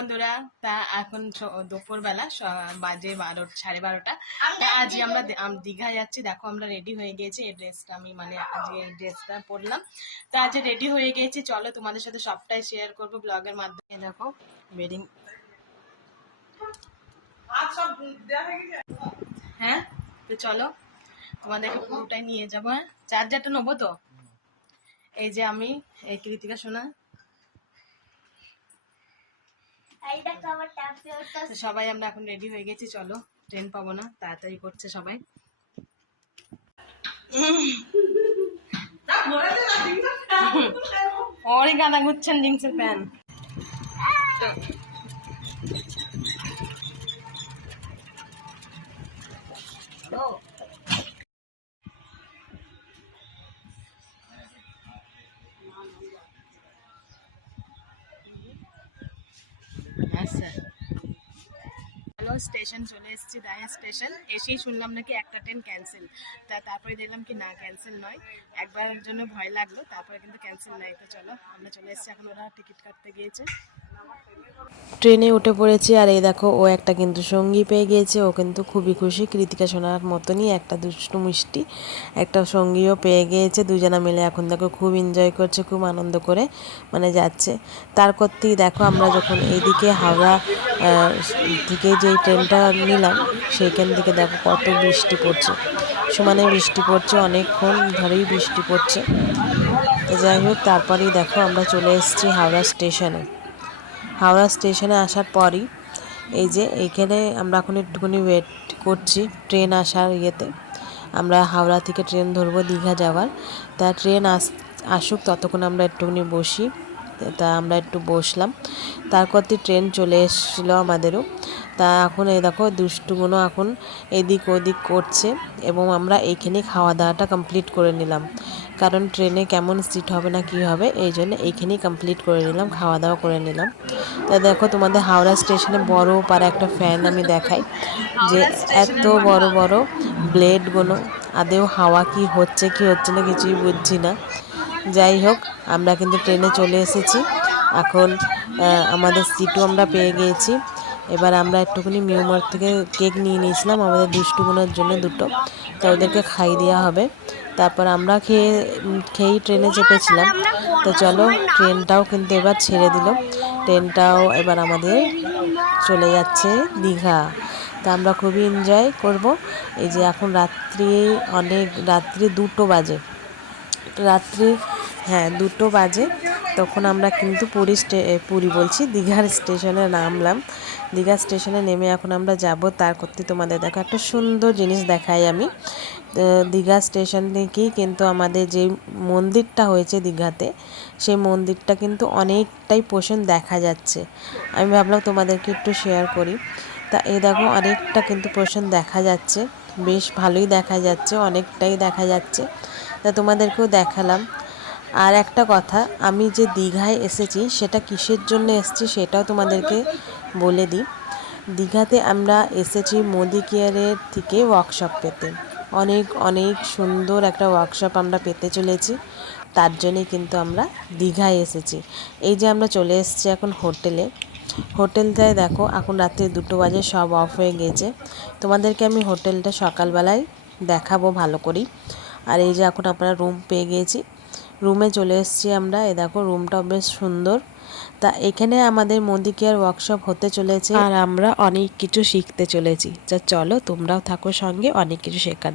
বন্ধুরা, তা এখন দুপুরবেলা বাজে 12:30। তা আজ আমরা দীঘা যাচ্ছি। দেখো আমরা রেডি হয়ে গেছি। এই ড্রেসটা আমি মানে আজকে এই ড্রেসটা পরলাম। তা আজ রেডি হয়ে গেছি, চলো তোমাদের সাথে সবটাই শেয়ার করবো ব্লগের মাধ্যমে। দেখো ওয়েডিং, হ্যাঁ তো চলো তোমাদেরকে পুরোটাই নিয়ে যাবো। হ্যাঁ, চার্জারটা নেবো তো। এই যে আমি, এই কৃতিকা সোনা, সবাই আমরা এখন রেডি হয়ে গেছি। চলো, ট্রেন পাবো না, তাড়াতাড়ি করছে সবাই। ওরই গাঁদা গুচ্ছেন জিন্সের প্যান্ট। আচ্ছা, হ্যালো, স্টেশন চলে এসেছি, দায়া স্টেশন। এসেই শুনলাম নাকি একটা ট্রেন ক্যান্সেল। তারপরে দেখলাম কি না, ক্যান্সেল নয়। একবারের জন্য ভয় লাগলো, তারপরে কিন্তু ক্যান্সেল নাই। তো চলো আমরা চলে এসেছি, এখন ওরা টিকিট কাটতে গিয়েছে। ট্রেনে উঠে পড়েছি। আর এই দেখো, ও একটা কিন্তু সঙ্গী পেয়ে গিয়েছে। ও কিন্তু খুবই খুশি, কৃতিকা সোনার মতনই একটা দুষ্টু মিষ্টি একটা সঙ্গীও পেয়ে গিয়েছে। দুজনা মিলে এখন দেখো খুব এনজয় করছে, খুব আনন্দ করে মানে যাচ্ছে। তার করতেই দেখো আমরা যখন এইদিকে হাওড়া থেকে যেই ট্রেনটা নিলাম, সেইখান থেকে দেখো কত বৃষ্টি পড়ছে, সমানে বৃষ্টি পড়ছে, অনেকক্ষণ ধরেই বৃষ্টি পড়ছে। তো যাই হোক, তারপরেই দেখো আমরা চলে এসেছি হাওড়া স্টেশনে। হাওড়া স্টেশনে আসার পরই এই যে এইখানে আমরা এখন একটুখানি ওয়েট করছি ট্রেন আসার ইয়েতে। আমরা হাওড়া থেকে ট্রেন ধরবো দীঘা যাওয়ার। তা ট্রেন আসুক, ততক্ষণ আমরা একটুখানি বসি। তা আমরা একটু বসলাম, তারপরই ট্রেন চলে এসেছিলো আমাদেরও। তা এখন এই দেখো দুষ্টুগুলো এখন এদিক ওদিক করছে, এবং আমরা এইখানে খাওয়া দাওয়াটা কমপ্লিট করে নিলাম। কারণ ট্রেনে কেমন সিট হবে না কি হবে, এই জন্য এইখানেই কমপ্লিট করে নিলাম, খাওয়া দাওয়া করে নিলাম। তা দেখো তোমাদের হাওড়া স্টেশনে বড় পারা একটা ফ্যান আমি দেখাই, যে এত বড় বড় ব্লেডগুলো, আদেও হাওয়া কি হচ্ছে কি হচ্ছে না কিছুই বুঝছি না। যাই হোক, আমরা কিন্তু ট্রেনে চলে এসেছি। এখন আমাদের সিটও আমরা পেয়ে গিয়েছি। এবার আমরা একটুখানি মিউমার থেকে কেক নিয়ে নিয়েছিলাম আমাদের দুষ্টুগুলোর জন্য দুটো, তা ওদেরকে খাই দেওয়া হবে। তারপর আমরা খেয়েই ট্রেনে চেপেছিলাম। তো চলো, ট্রেনটাও কিন্তু এবার ছেড়ে দিল। ট্রেনটাও এবার আমাদের চলে যাচ্ছে দীঘা। তা আমরা খুবই এনজয় করব। এই যে এখন রাত্রি 2টো বাজে, হ্যাঁ 2টো বাজে। তখন আমরা কিন্তু পুরী বলছি, দীঘার স্টেশনে নামলাম। দীঘা স্টেশনে নেমে এখন আমরা যাব। তার করতে তোমাদের দেখো একটা সুন্দর জিনিস দেখাই আমি। দীঘা স্টেশন থেকেই কিন্তু আমাদের যে মন্দিরটা হয়েছে দীঘাতে, সেই মন্দিরটা কিন্তু অনেকটাই পোষণ দেখা যাচ্ছে। আমি ভাবলাম তোমাদেরকে একটু শেয়ার করি। তা এই দেখো অনেকটা কিন্তু পোষণ দেখা যাচ্ছে, বেশ ভালোই দেখা যাচ্ছে, অনেকটাই দেখা যাচ্ছে। তা তোমাদেরকেও দেখালাম। আর একটা কথা, আমি যে দীঘায় এসেছি সেটা কিসের জন্য এসেছি সেটাও তোমাদেরকে বলে দিই। দীঘাতে আমরা এসেছি মোদি কেয়ারের থেকে ওয়ার্কশপ পেতে। অনেক অনেক সুন্দর একটা ওয়ার্কশপ আমরা পেতে চলেছি, তার জন্যই কিন্তু আমরা দীঘায় এসেছি। এই যে আমরা চলে এসেছি এখন হোটেলটায় দেখো এখন রাত্রি 2টো বাজে, সব অফ হয়ে গেছে। তোমাদেরকে আমি হোটেলটা সকালবেলায় দেখাবো ভালো করেই। আর এই যে এখন আমরা রুম পেয়ে গিয়েছি, রুমে চলে এসেছি আমরা। এই দেখো রুমটাও বেশ সুন্দর। তা এখানে আমাদের মোদি কেয়ার ওয়ার্কশপ হতে চলেছে, আর আমরা অনেক কিছু শিখতে চলেছি। যা চলো তোমরাও থাকো সঙ্গে, অনেক কিছু শেখার।